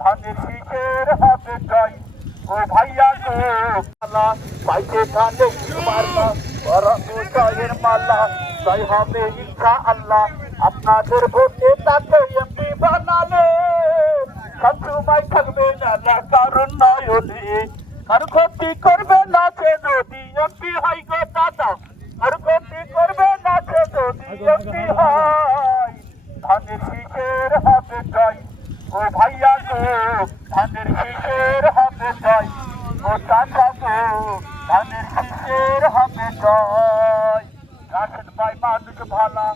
ধানের শীষের হবে জয় ও ভাইয়া গো, মালা পাইতে ধানে মারলা বরঙ্গ জয়ের মালা। জয় হবে ইচ্ছা আল্লাহ আপনাদের ভোটে তাকে এমপি বানালে। সবসময় থাকবে না কারণ নয়নে আর ক্ষতি করবে না সে যদি এমপি হয় গো দাদা আর ক্ষতি করবে না সে যদি এমপি হয় ধানের শীষের হবে জয় ও ভাইয়া গো ধানের শীষের হবে জয় চাচা গো ধানের শীষের হবে জয় রাশেদ ভাই মানুষ ভালা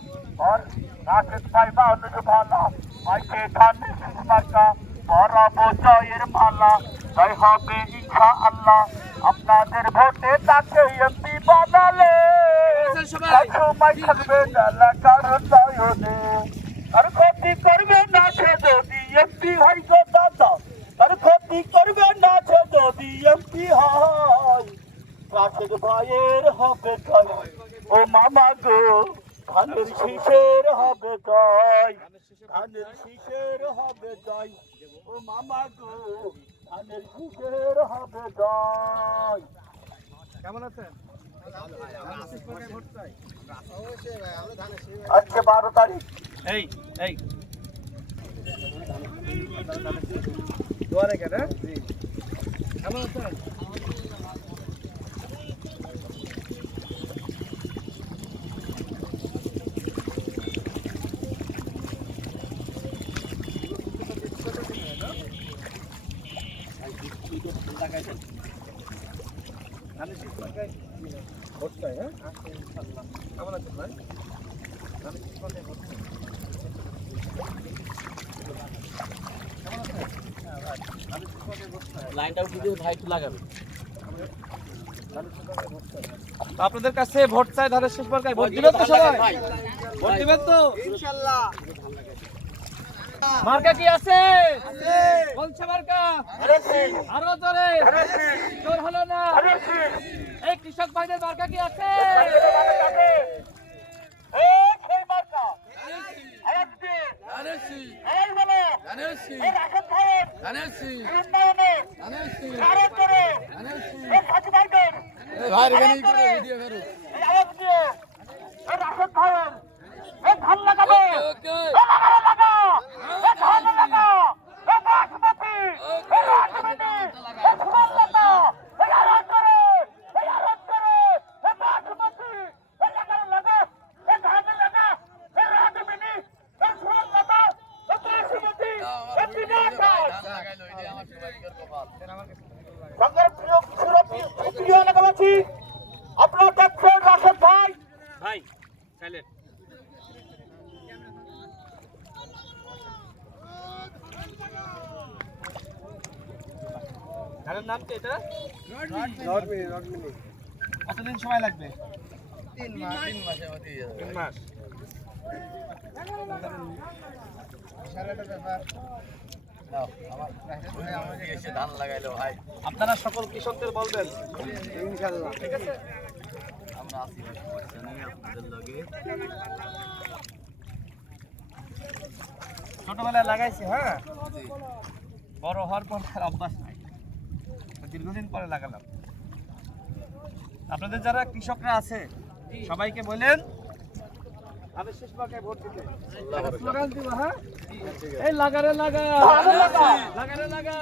আর রাশেদ ভাই মানুষ ভালা মাইকে ধানের শীষ মার্কা বরাবো জয়ের মালা জয় হবে ইচ্ছা আল্লাহ আপনাদের ভোটে তাকে এমপি বানালে সময় থাকবে না কারণ নয়নে আর ক্ষতি করবে না সে যদি এমপি হয় গো দাদা আর ক্ষতি করবে না সে যদি এমপি হয় ভাইয়ের হবে জয় ও মামা গো ধানের শীষের হবে জয় ধানের শীষের হবে জয় ও মামা গো ধানের শীষের হবে জয় কেমন আছেন? আজকে বারো তারিখ। এই এই। দুয়ারে কেন? কেমন আছেন ধানের শীষ মার্কায় ভোট চাই হ্যাঁ ইনশাল্লাহ কেমন আছেন ভাই ধানের শীষ মার্কায় ভোট চাই লাইনটা উঠে দিয়ে ভাই একটু লাগাবে? আপনাদের কাছে ভোট চাই ধানের শেষ ভোট দিবেন তো সবাই? ভোট দিবেন তো? মার্কা কি আছে বলছে মার্কা আরও জোরে জোর হলো না এই কৃষক ভাইদের মার্কা কি আছে লাগা লাগা ধান লাগা বাসমতি রাজমিনি সুবর্ণতা আরও করে আরও করে বাসমতি লাগা লাগা ধান লাগা রাজমিনি সুবর্ণতা বাসমতি বিনাশ বাংলার প্রিয় সুরপ্রিয় প্রিয় এলাকাবাসী আপনারা দেখছেন রাশেদ ভাই। ভাই সাইলেন্ট ধানের নাম কি এটা? কতদিন সময় লাগবে? তিন মাস ধান লাগাইলো ভাই আপনারা সকল কৃষকদের বলবেন। ঠিক আছে আমরা আসি আপনাদের লগে। ছোটবেলায় লাগাইছি হ্যাঁ? বড় হওয়ার পর আর অভ্যাস নাই। দীর্ঘদিন পরে লাগালাম। আপনাদের যারা কৃষকরা আছে সবাইকে বলেন আমি শেষ মার্কায় ভোট দিতে। স্লোগান দিব হ্যাঁ? এই লাগারে লাগা। লাগারে লাগা।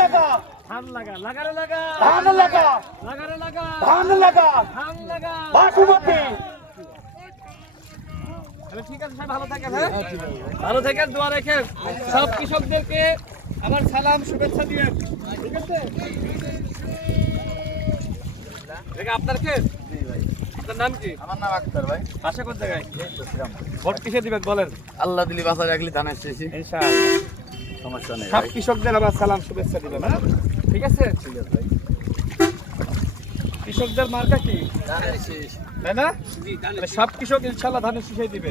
লাগা। ধান লাগা। লাগারে লাগা। ধান লাগা। লাগারে লাগা। ধান লাগা। ধান লাগা। বাসমতি। তাহলে ঠিক আছে ভালো থাকেন হ্যাঁ? ভালো থাকেন দোয়া রেখেন। সব কৃষকদেরকে আমার সালাম শুভেচ্ছা দিবেন। ঠিক আছে? আপনার কে আপনার নাম কি? আমার নাম আক্তার ভাই। আশা কোন জায়গায়? ভোট কিসে দিবেন বলেন? আল্লাহ দিলি বাসা রাখলি ধানের শেষে ইনশাআল্লাহ। সমস্যা নেই সব কৃষকদের আবার সালাম শুভেচ্ছা দিবেন হ্যাঁ? ঠিক আছে? ঠিক আছে ভাই। কৃষকদের মার্কা কি? ধানের শেষ। তাই না? সব কৃষক ইনশাল্লাহ ধানের শীষে দিবে।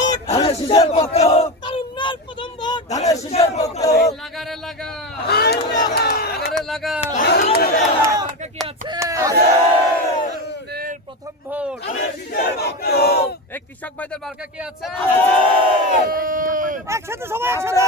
ভোট। ধানের শীষের পক্ষে তারুণ্যের প্রথম ভোট। ধানের শীষের পক্ষে লাগারে লাগা। রে লাগা। কি আছে? তরুণদের প্রথম ভোট। এই কৃষক ভাইদের মার্কা কি আছে? একসাথে সবাই একসাথে।